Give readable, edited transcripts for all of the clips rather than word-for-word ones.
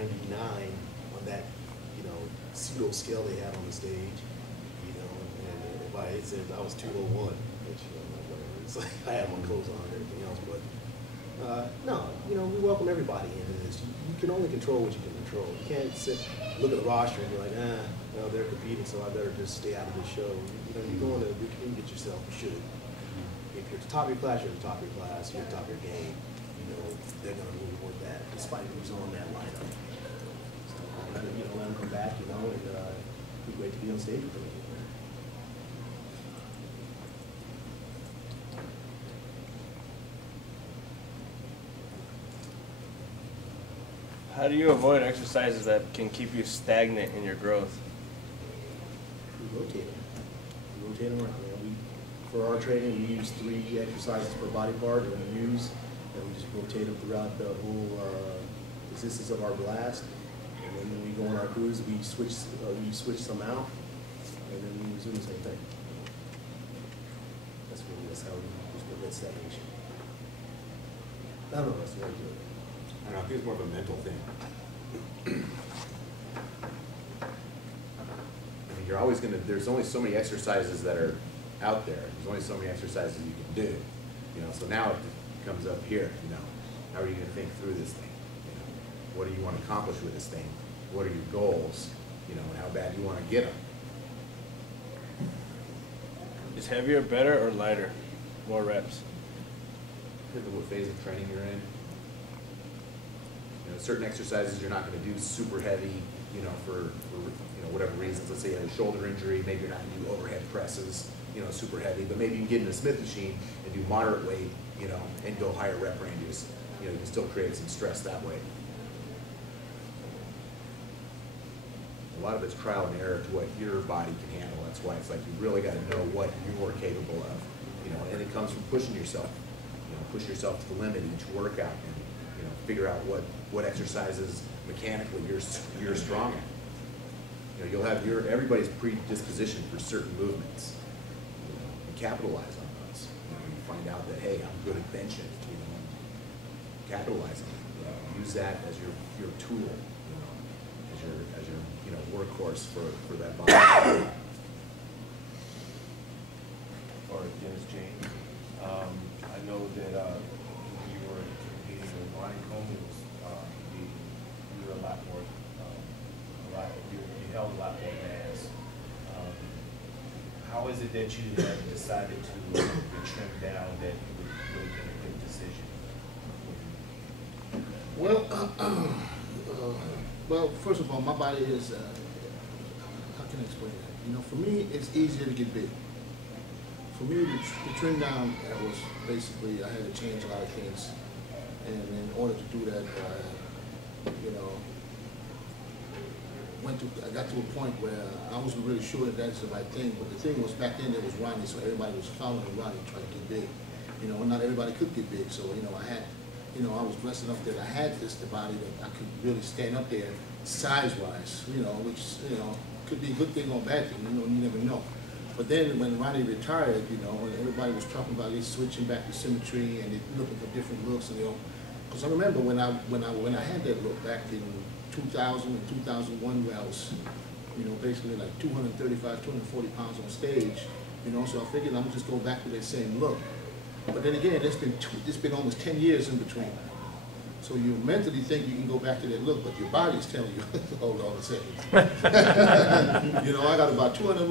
99 on that, you know, pseudo scale they had on the stage, you know, and if it said I was 201, which, you know, whatever, it's like I had my clothes on and everything else, but no, you know, we welcome everybody into this. You can only control what you can control. You can't look at the roster and be like, well, they're competing, so I better just stay out of this show. You know, you go in to get yourself, you should. If you're at the top of your class, you're at the top of your class, you're at the top of your game. You know, they're going to really want that, despite who's on that lineup. So, you know, let them come back, you know, and it'd be great to be on stage with them. How do you avoid exercises that can keep you stagnant in your growth? We rotate them. We rotate them around. You know, for our training, we use 3 exercises per body part that we use, and we just rotate them throughout the whole existence of our blast. And then when we go on our cruise, we switch some out, and then we resume the same thing. That's how we get stagnation. I don't know. That's the way to do it. I don't know, I think it's more of a mental thing. I mean, you're always going to, there's only so many exercises that are out there. There's only so many exercises you can do. You know, so now it comes up here, you know, how are you going to think through this thing? You know, what do you want to accomplish with this thing? What are your goals? You know, and how bad do you want to get them? Is heavier better or lighter? More reps? Depends on what phase of training you're in. You know, certain exercises you're not going to do super heavy, you know, for you know, whatever reasons. Let's say you had a shoulder injury, maybe you're not going to do overhead presses, you know, super heavy, but maybe you can get in a Smith machine and do moderate weight, you know, and go higher rep ranges. You know, you can still create some stress that way. A lot of it's trial and error to what your body can handle. That's why it's like you really got to know what you're capable of, you know, and it comes from pushing yourself. You know, push yourself to the limit each workout, and you know, figure out what exercises mechanically you're strong at. You know, you'll have everybody's predisposition for certain movements, you know, and capitalize on those. You know, you find out that, hey, I'm good at benching, you know, capitalize on it. You know, use that as your tool, you know, as your you know, workhorse for that body. Or Dennis James. I know that when you were competing with Ronnie Coleman, you were a lot more, you held a lot more mass. How is it that you have decided to trim down that it would really been a good decision? Well, well, first of all, my body is, how can I explain that? You know, for me, it's easier to get big. For me, to trim down, that was basically, I had to change a lot of things. And in order to do that, you know, I got to a point where I wasn't really sure if that's the right thing. But the thing was, back then there was Ronnie, so everybody was following Ronnie trying to get big. You know, not everybody could get big. So, you know, I was blessed enough that I had the body that I could really stand up there size-wise, you know, which, you know, could be a good thing or a bad thing, you know, you never know. But then when Ronnie retired, you know, and everybody was talking about it switching back to symmetry and looking for different looks, and you know, because I remember when I had that look back in 2000 and 2001, where I was, you know, basically like 235, 240 pounds on stage, you know, so I figured I'm just going back to that same look. But then again, it's been almost 10 years in between. So you mentally think you can go back to that look, but your body's telling you, hold on a second. You know, I got about 200,000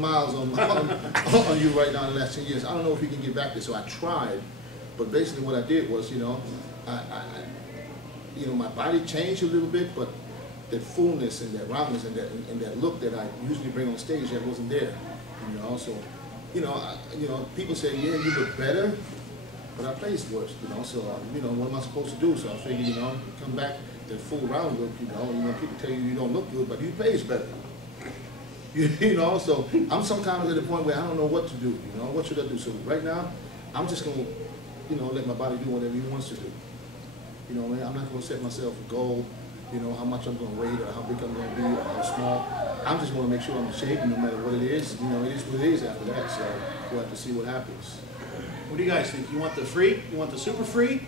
miles on you right now in the last 10 years. I don't know if we can get back there, so I tried. But basically what I did was, you know, you know, my body changed a little bit, but that fullness and that roundness and that look that I usually bring on stage, that wasn't there. You know, so, you know, people say, yeah, you look better, but I placed worse, you know, so, you know, what am I supposed to do? So I figured, you know, come back to full round look, you know, people tell you don't look good, but you place better. You know, so I'm sometimes at the point where I don't know what to do, you know, what should I do? So right now, I'm just going to, you know, let my body do whatever he wants to do. You know, I'm not going to set myself a goal, you know, how much I'm going to weigh or how big I'm going to be or how small. I'm just going to make sure I'm in shape, and no matter what it is, you know, it is what it is after that, so we'll have to see what happens. What do you guys think? You want the free? You want the super free?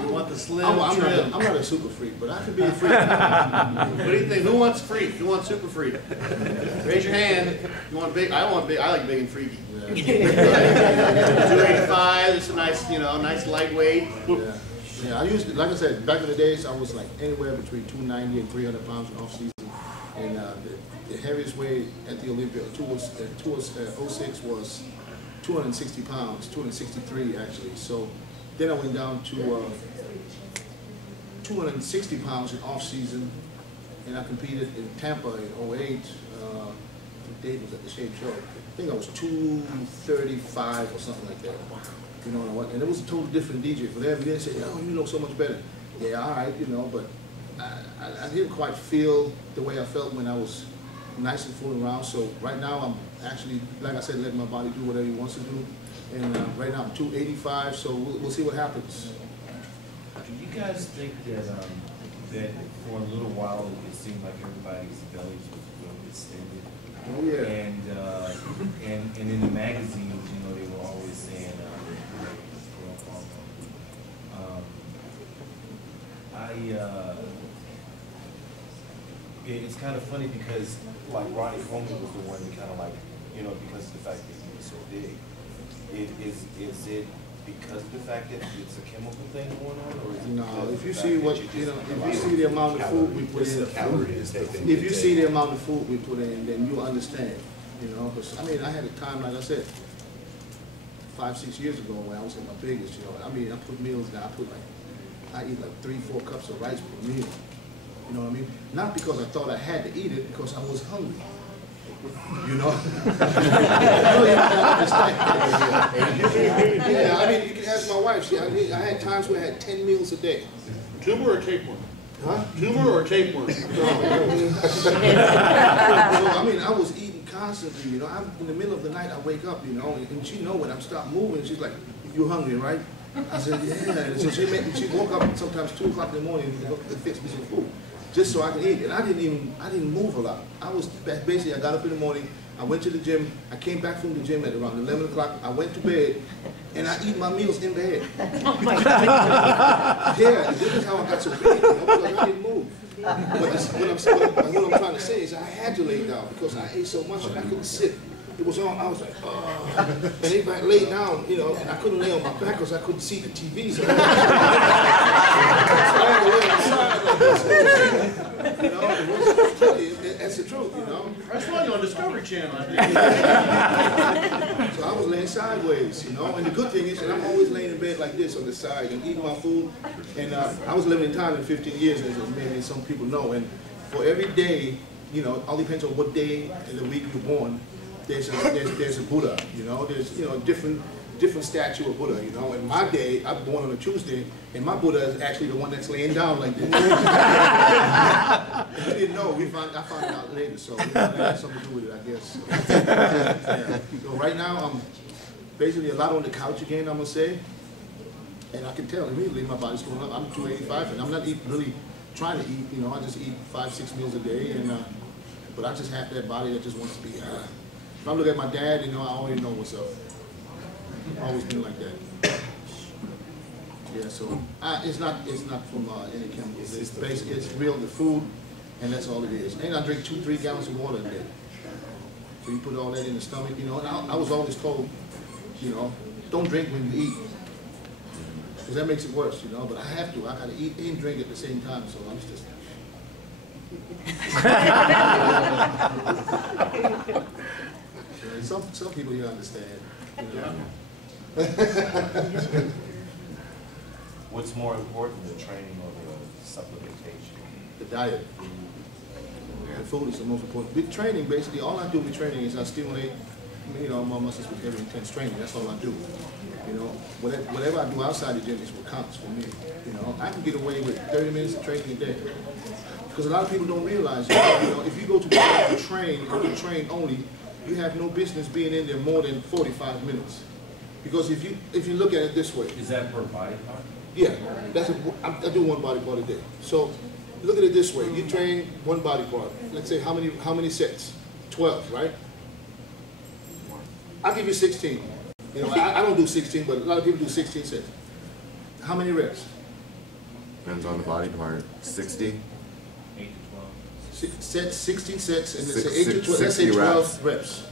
You want the slim I'm trim. not a super freak, but I could be a freak. What do you think? Who wants freak? Who wants super freak? Raise your hand. You want big? I want big. I like big and freaky. Yeah. 285. It's a nice, nice lightweight. Yeah. Yeah, I used, like I said, back in the days, I was like anywhere between 290 and 300 pounds in off season. And the heaviest weight at the Olympia, 06 was 260 pounds, 263 actually. So then I went down to 260 pounds in off season, and I competed in Tampa in 08. Dave was at the Shape Show. I think I was 235 or something like that. You know what? And it was a totally different DJ. For them, they said, "Oh, you know so much better." Yeah, all right, but I didn't quite feel the way I felt when I was nice and fooling around. So right now, I'm actually, like I said, letting my body do whatever he wants to do. And right now, I'm 285. So we'll see what happens. Do you guys think that that for a little while it seemed like everybody's bellies was well distended? Oh yeah. And in the magazines, they were always saying, it's kind of funny because like Ronnie Coleman was the one that kind of like, because of the fact that he was so big. Is it because of the fact that it's a chemical thing going on, or is it? No, if you see what if you see the amount of food we put in, if you see the amount of food we put in, then you'll understand. Because I mean, I had a time, like I said, 5-6 years ago when I was at my biggest. I mean, I put meals down. I eat like 3-4 cups of rice per meal. You know what I mean? Not because I thought I had to eat it, because I was hungry. Yeah, I mean, you can ask my wife. I had times where I had 10 meals a day. Tumor or tapeworm? Huh? Tumor or tapeworm? So, I mean, I was eating constantly, I'm in the middle of the night, I wake up, and she when I'm stop moving, she's like, "You hungry, right?" I said, "Yeah." And so she woke up sometimes 2 o'clock in the morning to fix me some food, just so I could eat. And I didn't move a lot. I got up in the morning, I went to the gym, I came back from the gym at around 11 o'clock, I went to bed, and I eat my meals in bed. Oh my God. Yeah, this is how I got so big, because I didn't move. But what I'm trying to say is I had to lay down because I ate so much and I couldn't sit. It was on, I was like, oh. And if I lay down, and I couldn't lay on my back because I couldn't see the TV. So I had to lay on the side like this. That's the truth, I saw you on Discovery Channel, I think. So I was laying sideways, and the good thing is that I'm always laying in bed like this on the side and eating my food. And I was living in Thailand 15 years, as maybe some people know. And for every day, all depends on what day in the week you're born. There's a Buddha, there's different statue of Buddha, And my day, I'm born on a Tuesday, and my Buddha is actually the one that's laying down like this. You didn't know. I found it out later, so that has something to do with it, I guess. Yeah. So right now, I'm basically a lot on the couch again, I'm gonna say, and I can tell immediately my body's going up. I'm 285, and I'm not really trying to eat. I just eat 5-6 meals a day, and but I just have that body that just wants to be. If I look at my dad, I already know what's up. Always been like that. Yeah, so it's not from any chemicals. It's basic. It's real, the food, and that's all it is. And I drink 2-3 gallons of water a day. So you put all that in the stomach, And I was always told, don't drink when you eat, because that makes it worse, But I have to. I gotta eat and drink at the same time. So I'm just. Some people here understand. What's more important, the training or the supplementation? The diet. The food is the most important. With training, basically, all I do with training is I stimulate, my muscles with heavy intense training. That's all I do. Whatever I do outside the gym is what counts for me. I can get away with 30 minutes of training a day. Because a lot of people don't realize, if you go to train or to train only, you have no business being in there more than 45 minutes. Because if you look at it this way. Is that per body part? Yeah, I do one body part a day. So look at it this way. You train one body part. Let's say how many sets? 12, right? I'll give you 16. I don't do 16, but a lot of people do 16 sets. How many reps? Depends on the body part. 60. 8 to 12. Set 60 sets, and let's say Six- 8 to 12, let's say 60 12 reps. reps.